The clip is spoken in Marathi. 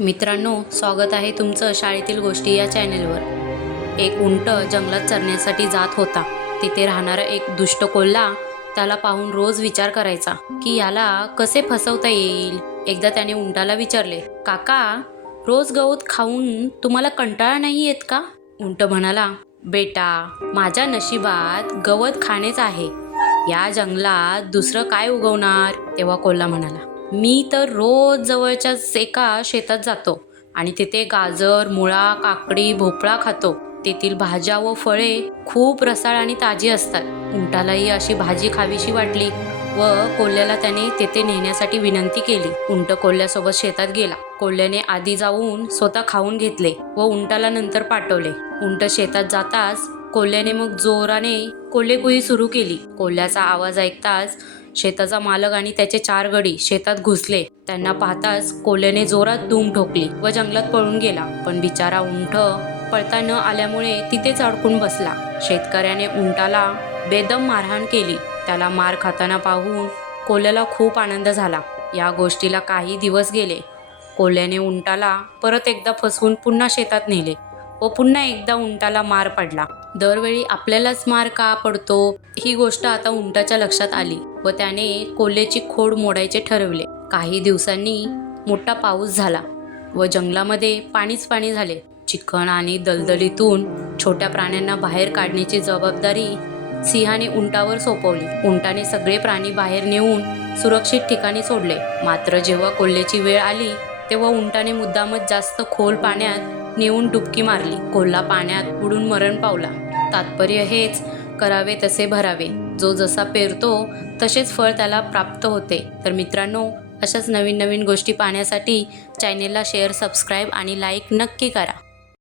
मित्रांनो स्वागत आहे तुमचं शाळेतील गोष्टी या चॅनेलवर. एक उंट जंगलात चरण्यासाठी जात होता. तिथे राहणारा एक दुष्ट कोल्हा त्याला पाहून रोज विचार करायचा की याला कसे फसवता येईल? एकदा त्याने उंटाला विचारले काका रोज गवत खाऊन तुम्हाला कंटाळा नाही येत का? उंट म्हणाला बेटा माझ्या नशिबात गवत खाणेच आहे. या जंगलात दुसरं काय उगवणार? तेव्हा कोल्हा म्हणाला मी तर रोज जवळच्याच एका शेतात जातो आणि तिथे गाजर मुळा काकडी भोपळा खातो. तेथील भाज्या व फळे खूप रसाळ आणि ताजी असतात. उंटालाही अशी भाजी खावीशी वाटली व कोल्ह्याला त्याने तेथे नेण्यासाठी विनंती केली. उंट कोल्ह्यासोबत शेतात गेला. कोल्ह्याने आधी जाऊन स्वतः खाऊन घेतले व उंटाला नंतर पाठवले. उंट शेतात जाताच कोल्ह्याने मग जोराने कोल्हेकुई सुरू केली. कोल्ह्याचा आवाज ऐकताच शेताचा मालक आणि त्याचे चार गडी शेतात घुसले. त्यांना पाहताच कोल्याने जोरात धूम ठोकली व जंगलात पळून गेला. पण बिचारा उंट पळता न आल्यामुळे तिथेच अडकून बसला. शेतकऱ्याने उंटाला बेदम मारहाण केली. त्याला मार खाताना पाहून कोल्याला खूप आनंद झाला. या गोष्टीला काही दिवस गेले. कोल्याने उंटाला परत एकदा फसवून पुन्हा शेतात नेले व पुन्हा एकदा उंटाला मार पडला. दरवेळी आपल्यालाच मार का पडतो? ही गोष्ट आता उंटाच्या लक्षात आली व त्याने कोल्ह्याची खोड मोडायचे ठरवले. काही दिवसांनी मोठा पाऊस झाला व जंगलामध्ये पाणीच पाणी झाले. चिखण आणि दलदलीतून छोट्या प्राण्यांना बाहेर काढण्याची जबाबदारी सिंहाने उंटावर सोपवली. उंटाने सगळे प्राणी बाहेर नेऊन सुरक्षित ठिकाणी सोडले. मात्र जेव्हा कोल्ह्याची वेळ आली तेव्हा उंटाने मुद्दामच जास्त खोल पाण्यात नेऊन डुबकी मारली. कोल्हा पाण्यात बुडून मरण पावला. तात्पर्य हेच करावे तसे भरावे. जो जसा पेरतो तसेच फळ त्याला प्राप्त होते. तर मित्रांनो अशाच नवीन नवीन गोष्टी पाहण्यासाठी चॅनेलला शेअर सबस्क्राईब आणि लाईक नक्की करा.